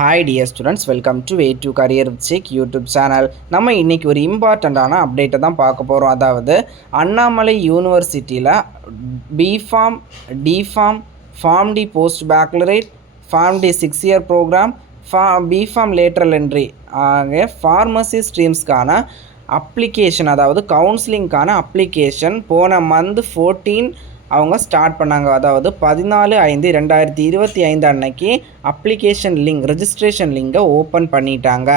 Hi dear students, welcome to Way to Career with Check YouTube channel. நம்ம இன்னைக்கு ஒரு இம்பார்ட்டண்டான அப்டேட்டை தான் பார்க்க போகிறோம். அதாவது அண்ணாமலை யூனிவர்சிட்டியில் B Pharm, D Pharm, Pharm D post baccalaureate, Pharm D 6 year programme, B Pharm lateral entry ஆகிய ஃபார்மசி ஸ்ட்ரீம்ஸ்க்கான அப்ளிகேஷன், அதாவது கவுன்சிலிங்க்கான அப்ளிகேஷன் போன மந்த் 14 அவங்க ஸ்டார்ட் பண்ணாங்க. அதாவது 14/5/2025 அன்னைக்கு அப்ளிகேஷன் லிங்க், ரெஜிஸ்ட்ரேஷன் லிங்கை ஓப்பன் பண்ணிட்டாங்க.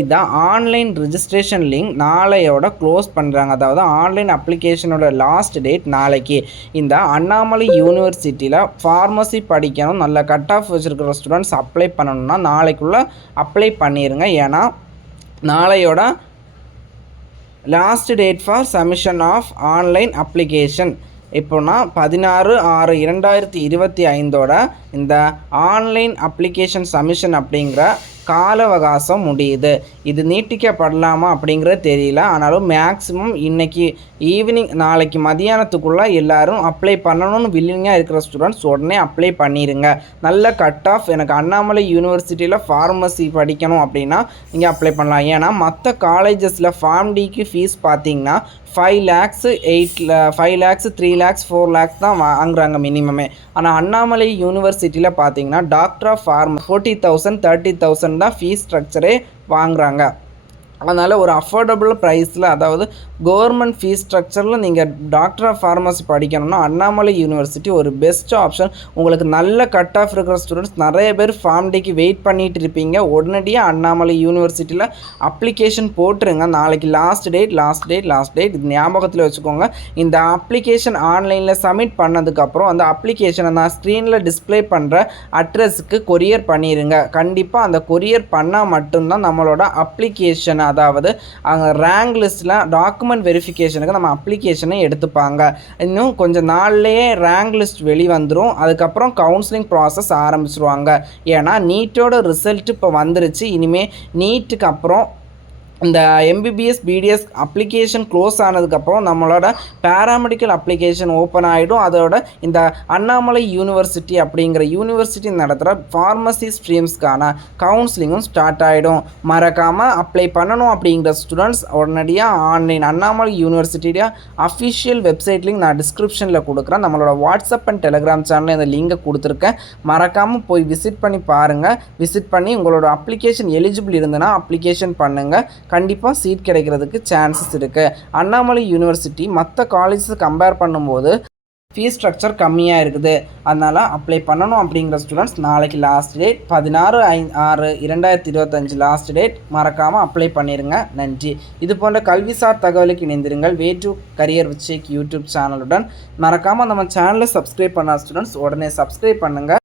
இதுதான் ஆன்லைன் ரெஜிஸ்ட்ரேஷன் லிங்க் நாளையோட க்ளோஸ் பண்ணுறாங்க. அதாவது ஆன்லைன் அப்ளிகேஷனோட லாஸ்ட் டேட் நாளைக்கு. இந்த அண்ணாமலை யூனிவர்சிட்டியில் ஃபார்மசி படிக்கணும், நல்ல கட் ஆஃப் வச்சுருக்கிற ஸ்டூடெண்ட்ஸ் அப்ளை பண்ணணும்னா நாளைக்குள்ளே அப்ளை பண்ணிடுங்க. ஏன்னா நாளையோட last date for submission of online application இப்போனா 16/6/2025 இந்த ஆன்லைன் அப்ளிகேஷன் சப்மிஷன் அப்படிங்கிற கால அவகாசம் முடியுது. இது நீட்டிக்கப்படலாமா அப்படிங்கிறது தெரியல. ஆனாலும் மேக்ஸிமம் இன்றைக்கி ஈவினிங், நாளைக்கு மதியானத்துக்குள்ளே எல்லோரும் அப்ளை பண்ணணும்னு வில்லிங்காக இருக்கிற ஸ்டூடெண்ட்ஸ் உடனே அப்ளை பண்ணிடுங்க. நல்ல கட் ஆஃப். எனக்கு அண்ணாமலை யூனிவர்சிட்டியில் ஃபார்மசி படிக்கணும் அப்படின்னா நீங்கள் அப்ளை பண்ணலாம். ஏன்னா மற்ற காலேஜஸில் ஃபார்ம் டிக்கு ஃபீஸ் பார்த்தீங்கன்னா 5 lakhs, 5 lakhs, 3 lakhs, 4 lakhs தான் வாங்குறாங்க மினிமமே. ஆனால் அண்ணாமலை யூனிவர்சிட்டியில் பார்த்தீங்கன்னா டாக்டர் ஆஃப் ஃபார்ம் 40,000, 30,000 தான் ஃபீஸ் ஸ்ட்ரக்சரே வாங்குறாங்க. அதனால் ஒரு அஃபோர்டபுள் ப்ரைஸில், அதாவது கவர்மெண்ட் ஃபீஸ் ஸ்ட்ரக்சரில் நீங்கள் டாக்டர் ஆஃப் ஃபார்மசி படிக்கணும்னா அண்ணாமலை யூனிவர்சிட்டி ஒரு பெஸ்ட் ஆப்ஷன். உங்களுக்கு நல்ல கட் ஆஃப் இருக்கிற ஸ்டூடெண்ட்ஸ் நிறைய பேர் ஃபார்ம் டேக்கு வெயிட் பண்ணிகிட்டு இருப்பீங்க. உடனடியாக அண்ணாமலை யூனிவர்சிட்டியில் அப்ளிகேஷன் போட்டுருங்க. நாளைக்கு லாஸ்ட் டேட் இது ஞாபகத்தில் வச்சுக்கோங்க. இந்த அப்ளிகேஷன் ஆன்லைனில் சப்மிட் பண்ணதுக்கப்புறம் அந்த அப்ளிகேஷனை நான் ஸ்க்ரீனில் டிஸ்பிளே பண்ணுற அட்ரஸுக்கு கொரியர் பண்ணிடுங்க. கண்டிப்பாக அந்த கொரியர் பண்ணால் மட்டும்தான் நம்மளோட அப்ளிகேஷன், அதாவது அங்கே ரேங்க் லிஸ்ட்டில் டாக்குமெண்ட் வெரிஃபிகேஷனுக்கு நம்ம அப்ளிகேஷனை எடுத்துப்பாங்க. இன்னும் கொஞ்சம் நாள்லேயே ரேங்க் லிஸ்ட் வெளிவந்துடும். அதுக்கப்புறம் கவுன்சிலிங் ப்ராசஸ் ஆரம்பிச்சிருவாங்க. ஏன்னா நீட்டோட ரிசல்ட் இப்போ வந்துருச்சு. இனிமேல் நீட்டுக்கு அப்புறம் இந்த எம்பிபிஎஸ் பிடிஎஸ் அப்ளிகேஷன் க்ளோஸ் ஆனதுக்கப்புறம் நம்மளோட பேராமெடிக்கல் அப்ளிகேஷன் ஓப்பன் ஆகிடும். அதோட இந்த அண்ணாமலை யூனிவர்சிட்டி அப்படிங்கிற யூனிவர்சிட்டி நடத்துகிற ஃபார்மசி ஸ்ட்ரீம்ஸ்க்கான கவுன்சிலிங்கும் ஸ்டார்ட் ஆகிடும். மறக்காமல் அப்ளை பண்ணணும் அப்படிங்கிற ஸ்டூடெண்ட்ஸ் உடனடியாக ஆன்லைன் அண்ணாமலை யூனிவர்சிட்டியோட அஃபிஷியல் வெப்சைட் லிங்க் நான் டிஸ்கிரிப்ஷனில் கொடுக்குறேன். நம்மளோட வாட்ஸ்அப் அண்ட் டெலிகிராம் சேனலில் இந்த லிங்கை கொடுத்துருக்கேன். மறக்காமல் போய் விசிட் பண்ணி பாருங்கள். விசிட் பண்ணி உங்களோட அப்ளிகேஷன் எலிஜிபிள் இருந்ததுன்னா அப்ளிகேஷன் பண்ணுங்கள். கண்டிப்பாக சீட் கிடைக்கிறதுக்கு சான்சஸ் இருக்குது. அண்ணாமலை யூனிவர்சிட்டி மற்ற காலேஜஸ் கம்பேர் பண்ணும்போது ஃபீஸ் ஸ்ட்ரக்சர் கம்மியாக இருக்குது. அதனால் அப்ளை பண்ணணும் அப்படிங்கிற ஸ்டூடெண்ட்ஸ் நாளைக்கு லாஸ்ட் டேட் 16/6/2025 லாஸ்ட் டேட். மறக்காமல் அப்ளை பண்ணிடுங்க. நன்றி. இது போன்ற கல்விசார் தகவலுக்கு இணைந்திருங்கள் way to career with check YouTube சேனலுடன். மறக்காமல் நம்ம சேனலை சப்ஸ்கிரைப் பண்ண ஸ்டூடெண்ட்ஸ் உடனே சப்ஸ்கிரைப் பண்ணுங்கள்.